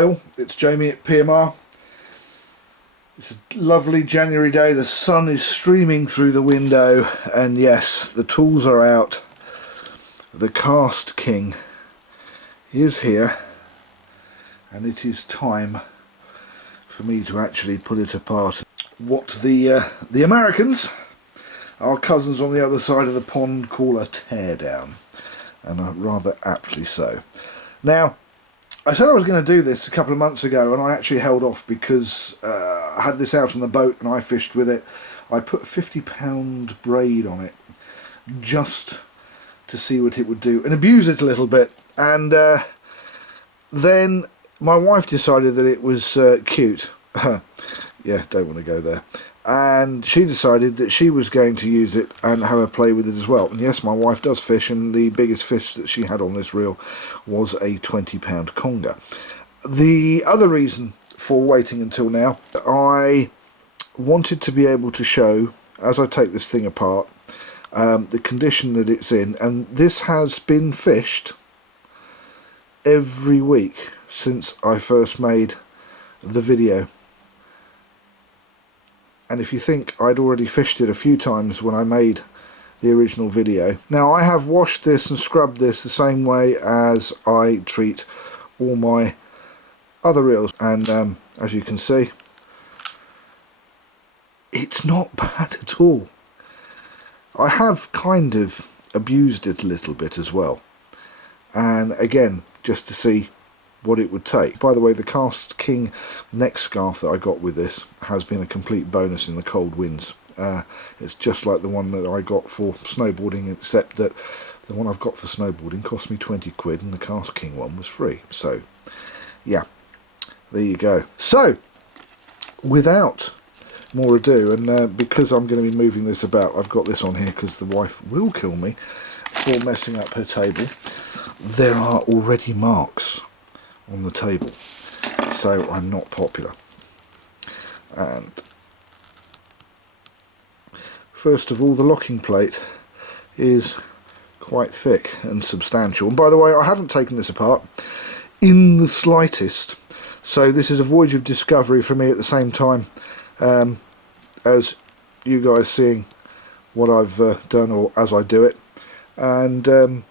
Hi all, it's Jamie at PMR. It's a lovely January day, the sun is streaming through the window, and yes, the tools are out. The Cast King is here, and it is time for me to actually put it apart. What the Americans, our cousins on the other side of the pond, call a teardown, and rather aptly so. Now, I said I was going to do this a couple of months ago, and I actually held off because I had this out on the boat and I fished with it. I put a £50 braid on it just to see what it would do and abuse it a little bit, and then my wife decided that it was cute. Yeah, don't want to go there. And she decided that she was going to use it and have a play with it as well. And yes, my wife does fish, and the biggest fish that she had on this reel was a 20-pound conger. The other reason for waiting until now, I wanted to be able to show, as I take this thing apart, the condition that it's in. And this has been fished every week since I first made the video. And if you think I'd already fished it a few times when I made the original video. Now, I have washed this and scrubbed this the same way as I treat all my other reels, and as you can see, it's not bad at all. I have kind of abused it a little bit as well, and again, just to see what it would take. By the way, the Cast King neck scarf that I got with this has been a complete bonus in the cold winds. It's just like the one that I got for snowboarding, except that the one I've got for snowboarding cost me 20 quid and the Cast King one was free. So yeah, there you go. So without more ado, and because I'm going to be moving this about, I've got this on here because the wife will kill me for messing up her table. There are already marks on the table, so I'm not popular. And first of all, the locking plate is quite thick and substantial, and by the way, I haven't taken this apart in the slightest, so this is a voyage of discovery for me at the same time as you guys seeing what I've done, or as I do it. And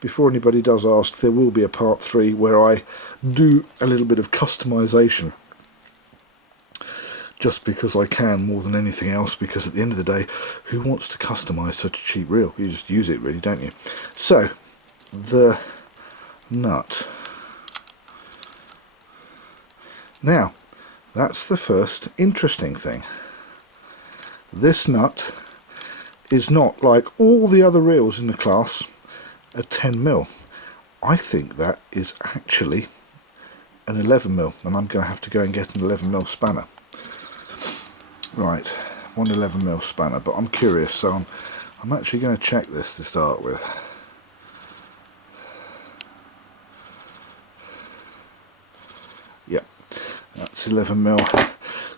before anybody does ask, there will be a part 3 where I do a little bit of customization, just because I can more than anything else, because at the end of the day, who wants to customize such a cheap reel? You just use it, really, don't you? So, the nut. Now, that's the first interesting thing. This nut is not like all the other reels in the class a 10mm. I think that is actually an 11mm, and I'm going to have to go and get an 11mm spanner. Right, one 11mm spanner, but I'm curious, so I'm actually going to check this to start with. Yep, that's 11mm.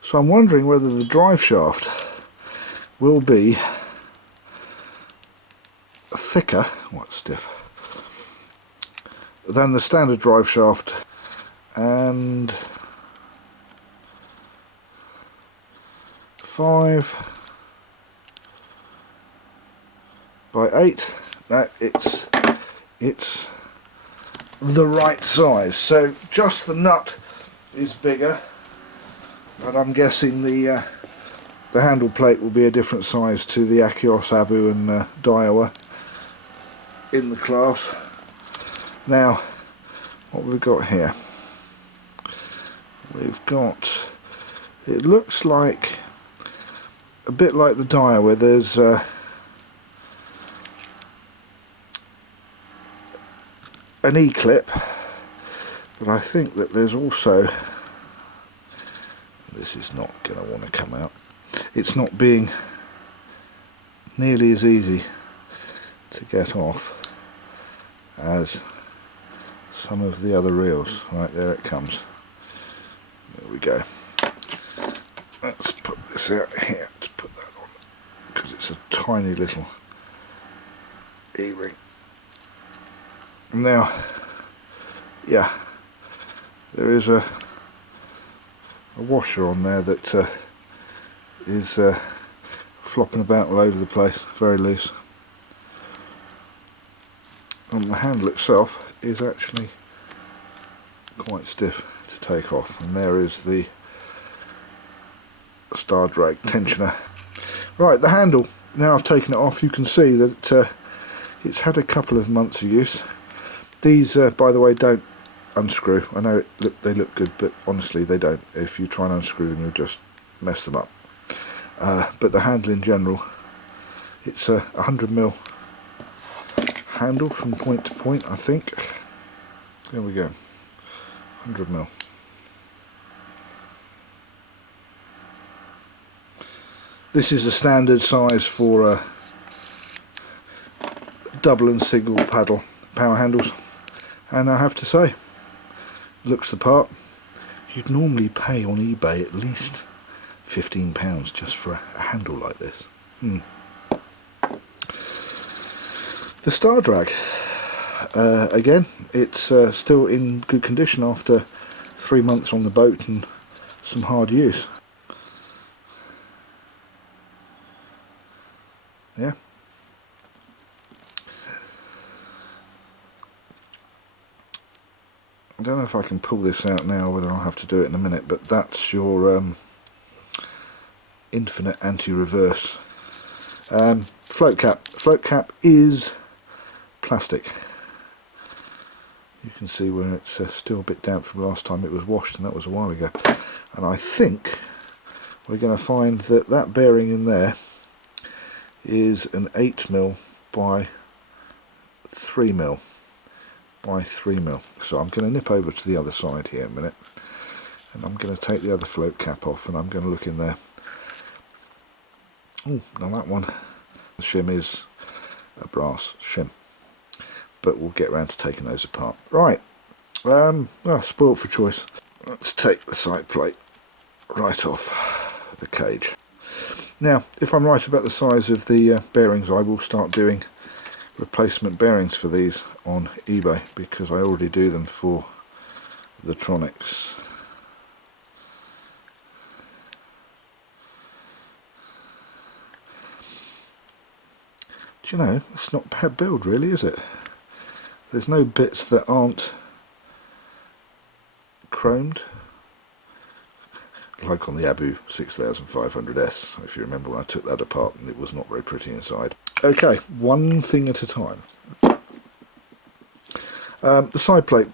So I'm wondering whether the drive shaft will be thicker, stiff, than the standard drive shaft, and 5 by 8. That it's the right size. So just the nut is bigger, but I'm guessing the handle plate will be a different size to the Achios, Abu and Daiwa in the class. Now, what have we got here? We've got, it looks like a bit like the Daiwa, where there's an E-clip, but I think that there's also, this is not going to want to come out, it's not being nearly as easy to get off as some of the other reels. Right, there it comes. There we go. Let's put this out here to put that on, because it's a tiny little E-ring. Now, yeah, there is a washer on there that is flopping about all over the place, very loose. And the handle itself is actually quite stiff to take off, and there is the star drag tensioner. Right, the handle, now I've taken it off, you can see that it's had a couple of months of use. These by the way don't unscrew. I know they look good, but honestly they don't. If you try and unscrew them, you'll just mess them up. But the handle in general, it's a 100mm handle from point to point, I think. There we go, 100mm. This is a standard size for double and single paddle power handles, and I have to say, looks the part. You'd normally pay on eBay at least £15 just for a handle like this. The star drag, again, it's still in good condition after 3 months on the boat and some hard use. Yeah. I don't know if I can pull this out now, whether I'll have to do it in a minute, but that's your infinite anti-reverse float cap. Float cap is plastic. You can see where it's still a bit damp from last time it was washed, and that was a while ago. And I think we're going to find that that bearing in there is an 8mm by 3mm by 3mm. So I'm going to nip over to the other side here a minute, and I'm going to take the other float cap off, and I'm going to look in there. Oh, now that one, the shim is a brass shim, but we'll get around to taking those apart. Right, spoilt for choice. Let's take the side plate right off the cage. Now, if I'm right about the size of the bearings, I will start doing replacement bearings for these on eBay, because I already do them for the Tronics. Do you know, it's not bad build really, is it? There's no bits that aren't chromed, like on the Abu 6500S, if you remember when I took that apart, and it was not very pretty inside. Okay, one thing at a time. The side plate.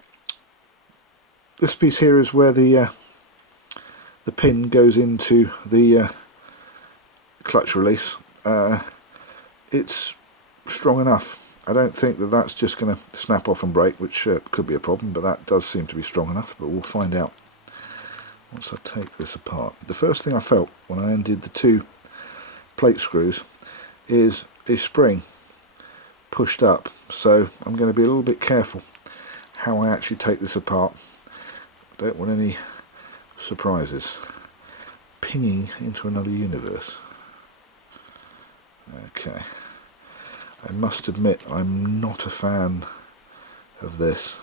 This piece here is where the pin goes into the clutch release. It's strong enough. I don't think that that's just going to snap off and break, which could be a problem, but that does seem to be strong enough, but we'll find out once I take this apart. The first thing I felt when I undid the two plate screws is a spring pushed up, so I'm going to be a little bit careful how I actually take this apart. I don't want any surprises. Pinning into another universe. Okay, I must admit I'm not a fan of this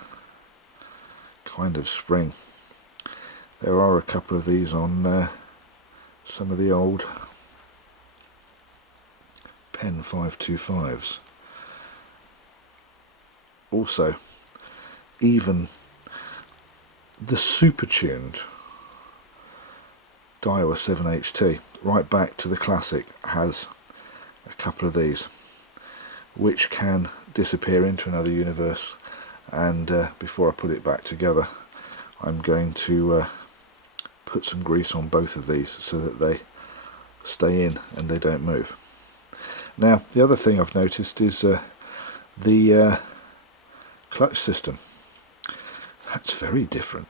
kind of spring. There are a couple of these on some of the old Pen 525s. Also, even the super tuned Daiwa 7HT, right back to the classic, has a couple of these which can disappear into another universe, and before I put it back together, I'm going to put some grease on both of these so that they stay in and they don't move. Now, the other thing I've noticed is the clutch system. That's very different.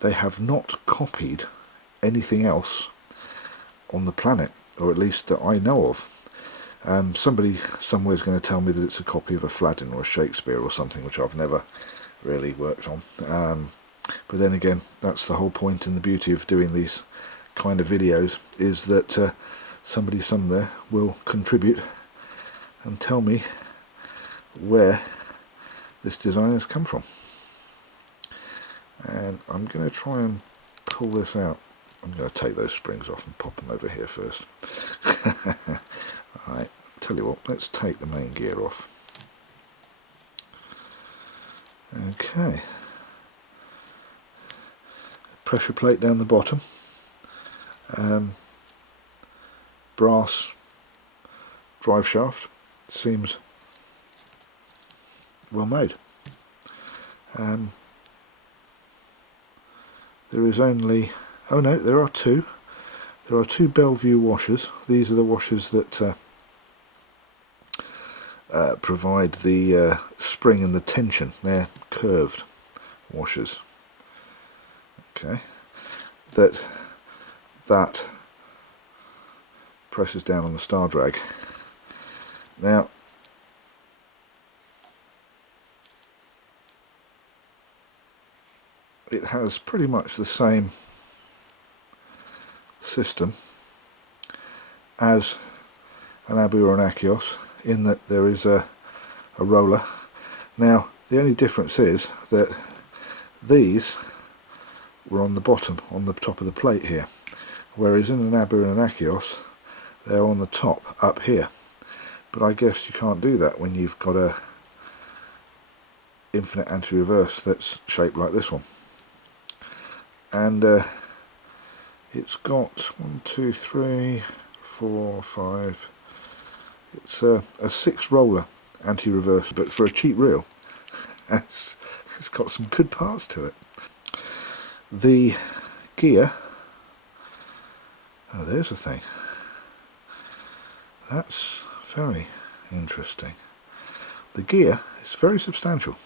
They have not copied anything else on the planet, or at least that I know of. Somebody somewhere is going to tell me that it's a copy of a Fladden or a Shakespeare or something, which I've never really worked on. But then again, that's the whole point and the beauty of doing these kind of videos, is that somebody somewhere will contribute and tell me where this design has come from. and I'm going to try and pull this out. I'm going to take those springs off and pop them over here first. Alright, tell you what, let's take the main gear off. Okay, pressure plate down the bottom, brass drive shaft, seems well made. There is only, oh no, there are two Bellevue washers. These are the washers that provide the spring and the tension. They're curved washers. Okay, that presses down on the star drag. Now it has pretty much the same system as an Abu or an Achios, in that there is a roller. Now the only difference is that these were on the bottom, on the top of the plate here, whereas in an Abu and an Achios they're on the top up here. But I guess you can't do that when you've got a infinite anti-reverse that's shaped like this one. And it's got 1, 2, 3, 4, 5. It's a 6 roller anti-reverse, but for a cheap reel, it's got some good parts to it. The gear, oh, there's the thing. That's very interesting. The gear is very substantial,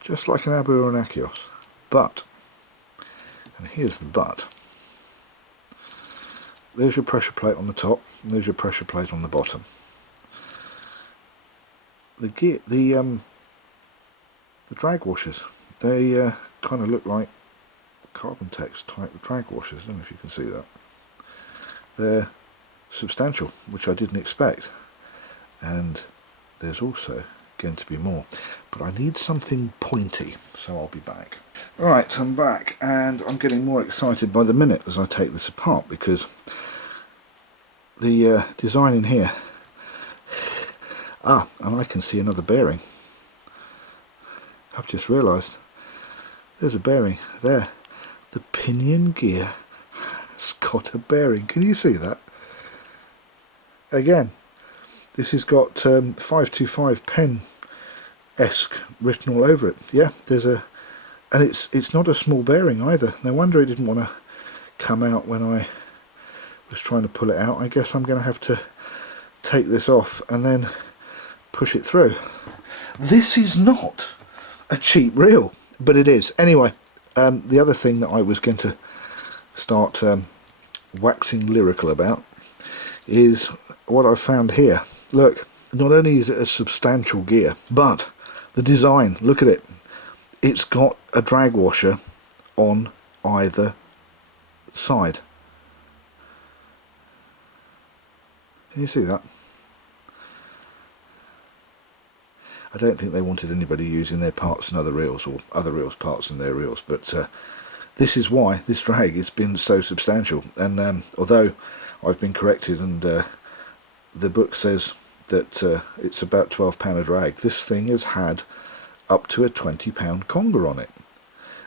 just like an Abu or an Achios, but, and here's the but, there's your pressure plate on the top, and there's your pressure plate on the bottom. The gear, the drag washers, they kind of look like carbon tex type of drag washers. I don't know if you can see that. They're substantial, which I didn't expect, and there's also going to be more, but I need something pointy, so I'll be back. Right, I'm back, and I'm getting more excited by the minute as I take this apart, because the design in here, and I can see another bearing. I've just realised there's a bearing there. The pinion gear has got a bearing. Can you see that? Again, this has got 525 pen-esque written all over it. Yeah, there's a, and it's not a small bearing either. No wonder it didn't want to come out when I was trying to pull it out. I guess I'm going to have to take this off and then push it through. This is not a cheap reel, but it is. Anyway, the other thing that I was going to start waxing lyrical about is what I've found here. Look, not only is it a substantial gear, but the design, look at it. It's got a drag washer on either side. Can you see that? I don't think they wanted anybody using their parts in other reels, or other reels' parts in their reels, but this is why this drag has been so substantial. And although I've been corrected, and the book says that it's about £12 a drag, this thing has had up to a £20 conger on it.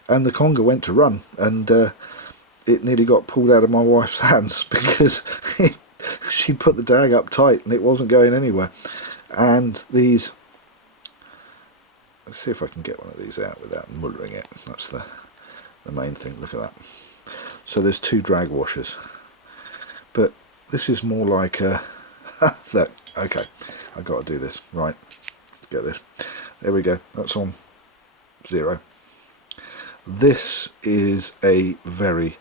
And the conger went to run, and it nearly got pulled out of my wife's hands because she put the drag up tight and it wasn't going anywhere. And these, let's see if I can get one of these out without mullering it. That's the main thing. Look at that. So there's 2 drag washers, but this is more like a look, okay, I've got to do this right. Let's get this. There we go. That's on 0. This is a very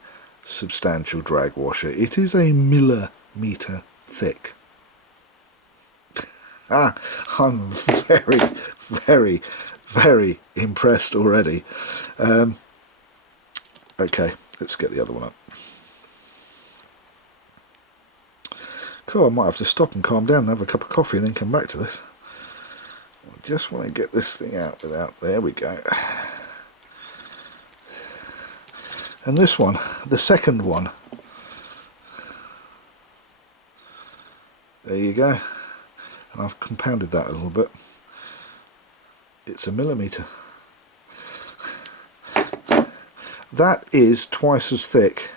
substantial drag washer. It is a millimetre thick. I'm very, very, very impressed already. Okay, let's get the other one up. Cool, I might have to stop and calm down and have a cup of coffee and then come back to this. I just want to get this thing out without, there we go. And this one, the second one, there you go. And I've compounded that a little bit. It's a millimetre. That is twice as thick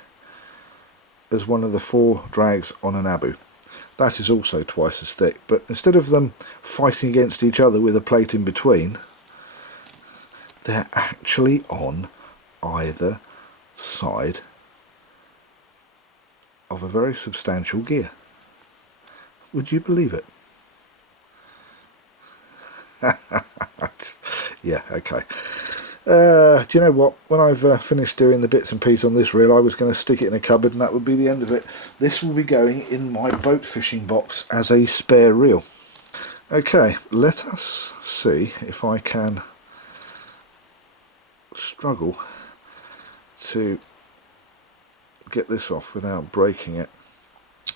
as one of the 4 drags on an Abu. That is also twice as thick, but instead of them fighting against each other with a plate in between, they're actually on either side of a very substantial gear. Would you believe it? Yeah, okay. Do you know what? When I've finished doing the bits and pieces on this reel, I was going to stick it in a cupboard and that would be the end of it. This will be going in my boat fishing box as a spare reel. Okay, let us see if I can struggle to get this off without breaking it.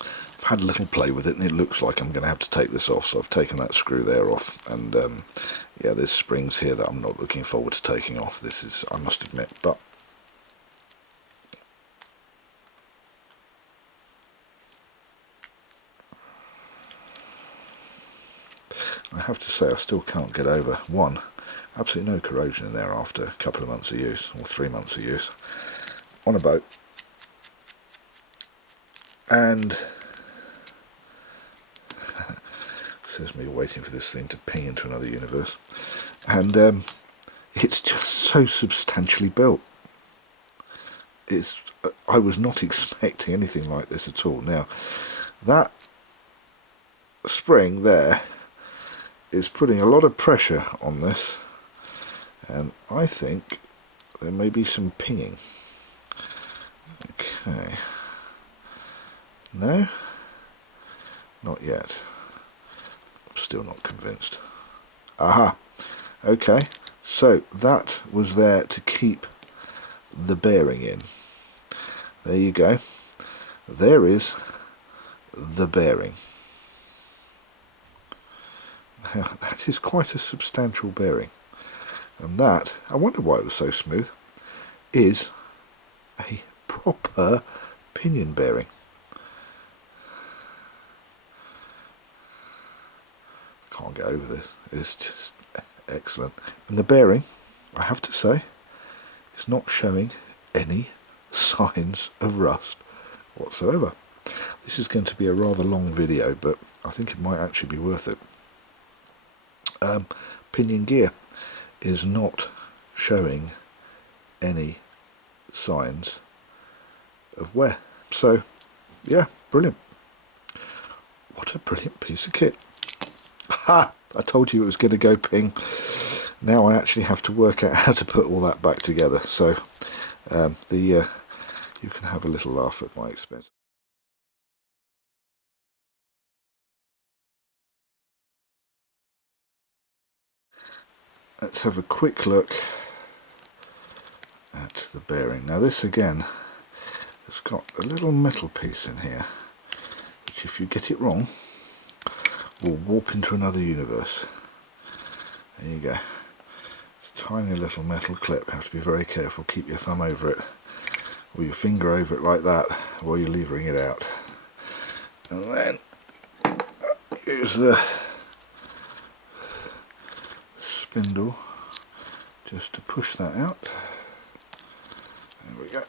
I've had a little play with it and it looks like I'm going to have to take this off, so I've taken that screw there off, and yeah, there's springs here that I'm not looking forward to taking off. This is, I must admit, but I have to say I still can't get over, one, absolutely no corrosion in there after a couple of months of use, or 3 months of use on a boat, and says me waiting for this thing to ping into another universe, and it's just so substantially built. I was not expecting anything like this at all. Now that spring there is putting a lot of pressure on this, and I think there may be some pinging. Okay, no, not yet. I'm still not convinced. Aha, okay, so that was there to keep the bearing in. There you go. There is the bearing. Now, that is quite a substantial bearing, and that, I wonder why it was so smooth, is a proper pinion bearing. Can't get over this. It's just excellent. And the bearing, I have to say, is not showing any signs of rust whatsoever. This is going to be a rather long video, but I think it might actually be worth it. Pinion gear is not showing any signs of wear. So yeah, brilliant. What a brilliant piece of kit. Ha! I told you it was going to go ping. Now I actually have to work out how to put all that back together. So you can have a little laugh at my expense. Let's have a quick look at the bearing. Now this again has got a little metal piece in here, which if you get it wrong will warp into another universe. There you go. It's a tiny little metal clip. You have to be very careful. Keep your thumb over it or your finger over it like that while you're levering it out. And then use the spindle just to push that out. There we go.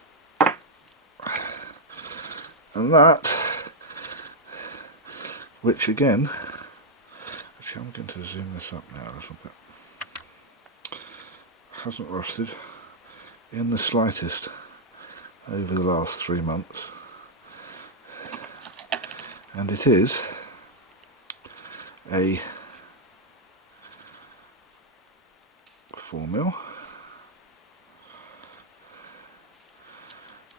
And that, which again, actually I'm going to zoom this up now a little bit, hasn't rusted in the slightest over the last 3 months, and it is a 4mm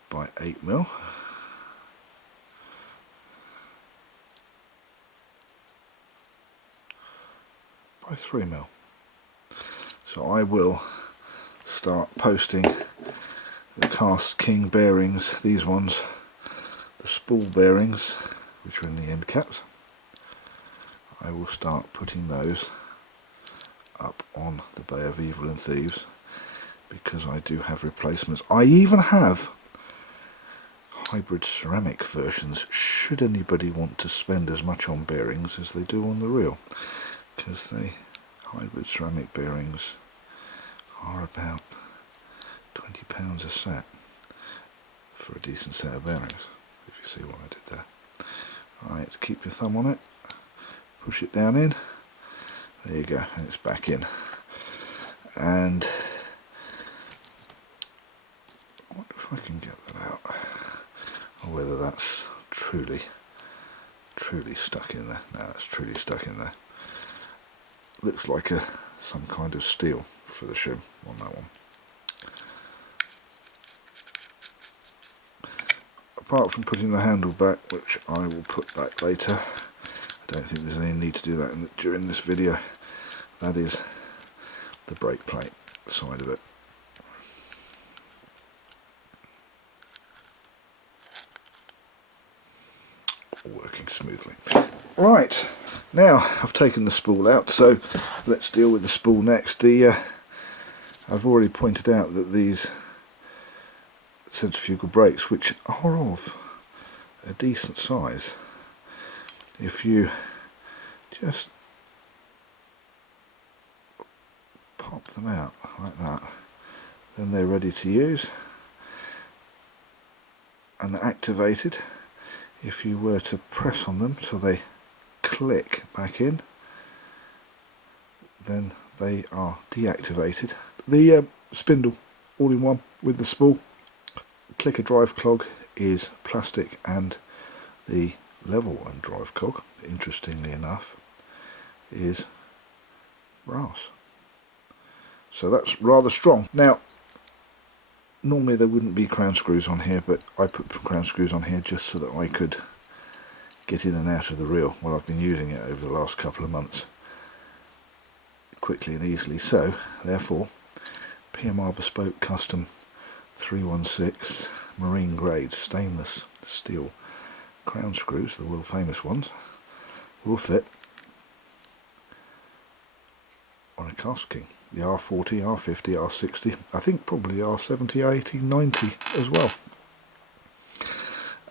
by 8mm by 3mm. So I will start posting the Kastking bearings, these ones, the spool bearings, which are in the end caps. I will start putting those up on the Bay of Evil and Thieves, because I do have replacements. I even have hybrid ceramic versions, should anybody want to spend as much on bearings as they do on the reel, because the hybrid ceramic bearings are about £20 a set for a decent set of bearings, if you see what I did there. Alright, keep your thumb on it, push it down in, there you go, and it's back in. And I wonder if I can get that out, or whether that's truly stuck in there. No, it's truly stuck in there. Looks like some kind of steel for the shim on that one. Apart from putting the handle back, which I will put back later, I don't think there's any need to do that during this video. That is the brake plate side of it. All working smoothly. Right, now I've taken the spool out, so let's deal with the spool next. I've already pointed out that these centrifugal brakes, which are of a decent size, if you just pop them out like that, then they're ready to use and activated. If you were to press on them till they click back in, then they are deactivated. The spindle all in one with the spool. Clicker drive clog is plastic, and the level one drive cog, interestingly enough, is brass. So that's rather strong. Now, normally there wouldn't be crown screws on here, but I put crown screws on here just so that I could get in and out of the reel while I've been using it over the last couple of months quickly and easily. So therefore, PMR Bespoke Custom 316 marine grade stainless steel crown screws, the world famous ones, will fit on a Kastking. The R40, R50, R60, I think probably R70, 80, 90 as well.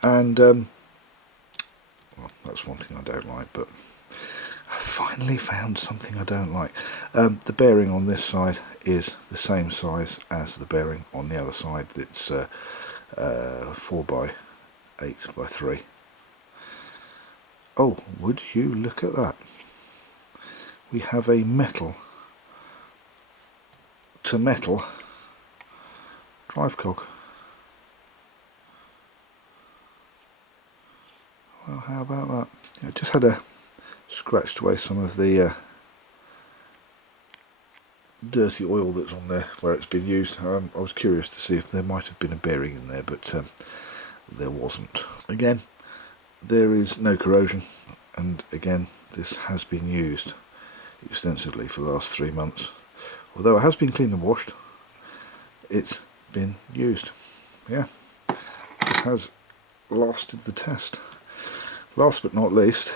And well, that's one thing I don't like, but I finally found something I don't like. The bearing on this side is the same size as the bearing on the other side. It's 4x8x3. Oh, would you look at that? We have a metal to metal drive cog. Well, how about that? I just had scratched away some of the dirty oil that's on there where it's been used. I was curious to see if there might have been a bearing in there, but there wasn't. Again, there is no corrosion, and again, this has been used extensively for the last 3 months. Although it has been cleaned and washed, it's been used. Yeah, it has lasted the test. Last but not least,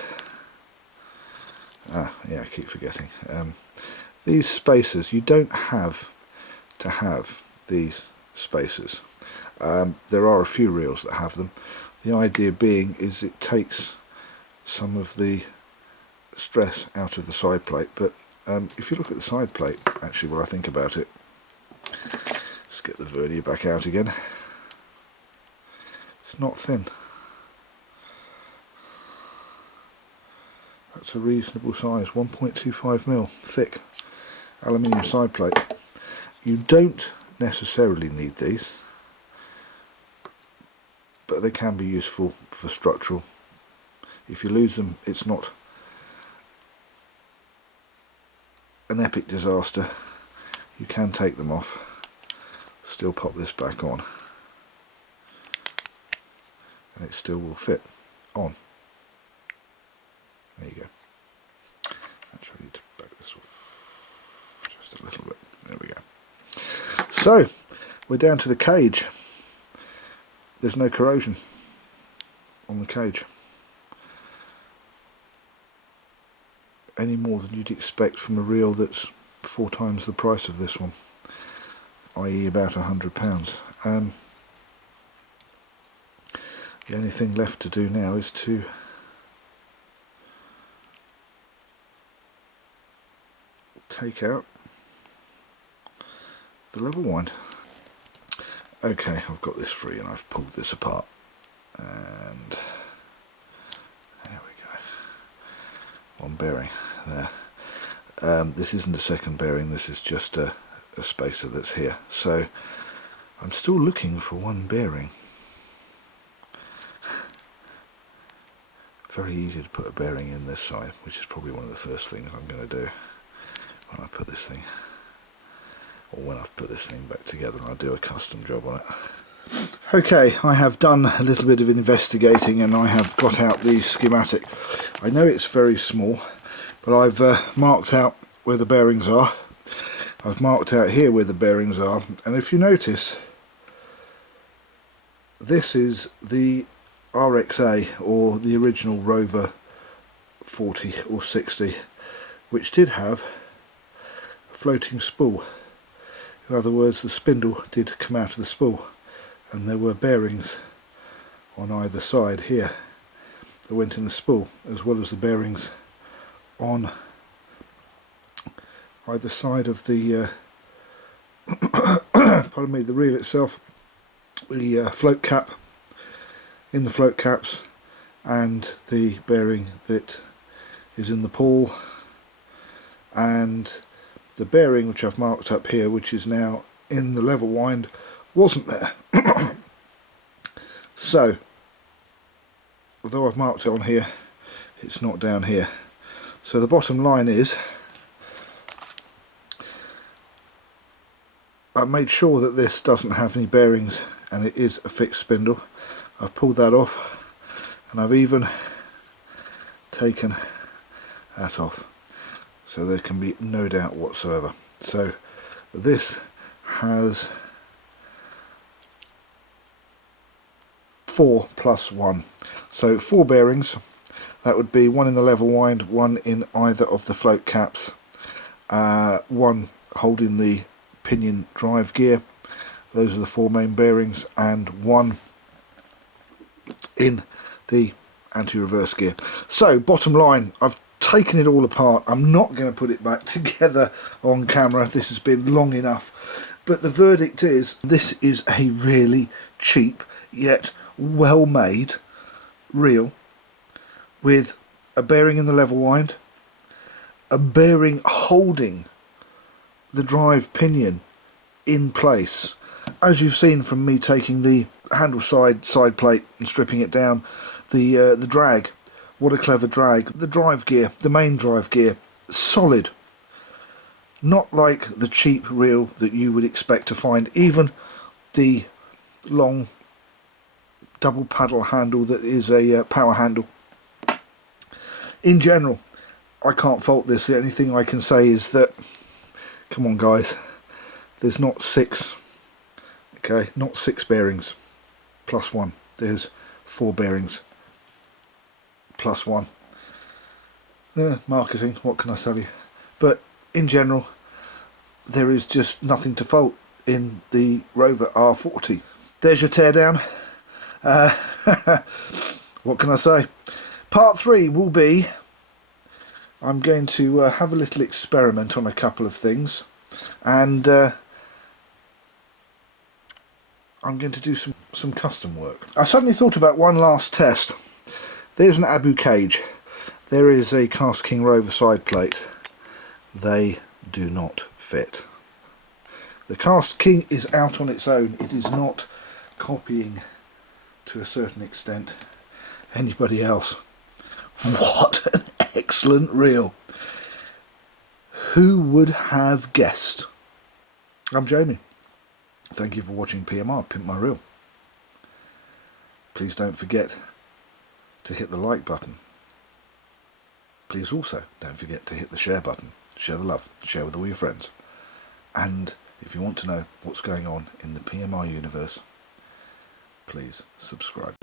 yeah, I keep forgetting. These spacers, you don't have to have these spacers. There are a few reels that have them. The idea being is it takes some of the stress out of the side plate, but if you look at the side plate, actually, when I think about it, let's get the vernier back out again. It's not thin. That's a reasonable size, 1.25mm thick aluminium side plate. You don't necessarily need these, but they can be useful for structural. If you lose them, it's not an epic disaster. You can take them off, still pop this back on, and it still will fit on. There you go. Actually, I need to back this off just a little bit. There we go. So we're down to the cage. There's no corrosion on the cage, any more than you'd expect from a reel that's 4 times the price of this one, i.e. about £100. The only thing left to do now is to take out the level wind. Okay, I've got this free and I've pulled this apart, and there we go. One bearing there. This isn't a second bearing, this is just a spacer that's here. So I'm still looking for one bearing. Very easy to put a bearing in this side, which is probably one of the first things I'm going to do when I put this thing, or when I've put this thing back together and I do a custom job on it. Okay, I have done a little bit of investigating and I have got out the schematic. I know it's very small, but I've marked out where the bearings are. I've marked out here where the bearings are, and if you notice, this is the RXA, or the original Rover 40 or 60, which did have a floating spool. In other words, the spindle did come out of the spool, and there were bearings on either side here that went in the spool, as well as the bearings on either side of the pardon me, the reel itself, the float cap, in the float caps, and the bearing that is in the pawl, and the bearing which I've marked up here, which is now in the level wind, wasn't there. So although I've marked it on here, it's not down here. So the bottom line is, I made sure that this doesn't have any bearings and it is a fixed spindle. I've pulled that off, and I've even taken that off, so there can be no doubt whatsoever. So this has 4 plus 1, so 4 bearings. That would be one in the level wind, one in either of the float caps, one holding the pinion drive gear, those are the 4 main bearings, and one in the anti-reverse gear. So bottom line, I've taken it all apart. I'm not going to put it back together on camera, this has been long enough, but the verdict is, this is a really cheap yet well made reel with a bearing in the level wind, a bearing holding the drive pinion in place. As you've seen from me taking the handle side plate and stripping it down, the drag, what a clever drag. The drive gear, the main drive gear, solid, not like the cheap reel that you would expect to find. Even the long double paddle handle that is a power handle, in general I can't fault this. The only thing I can say is that, come on guys, there's not 6, okay, not 6 bearings plus 1, there's 4 bearings plus 1. Marketing, what can I tell you? But in general, there is just nothing to fault in the Rover R40. There's your teardown. What can I say? Part 3 will be, I'm going to have a little experiment on a couple of things, and I'm going to do some custom work. I suddenly thought about one last test. There's an Abu cage. There is a Kastking Rover side plate. They do not fit. The Kastking is out on its own. It is not copying, to a certain extent, anybody else. What an excellent reel. Who would have guessed? I'm Jamie. Thank you for watching PMR, Pimp My Reel. Please don't forget to hit the like button. Please also don't forget to hit the share button. Share the love, share with all your friends. And if you want to know what's going on in the PMR universe, please subscribe.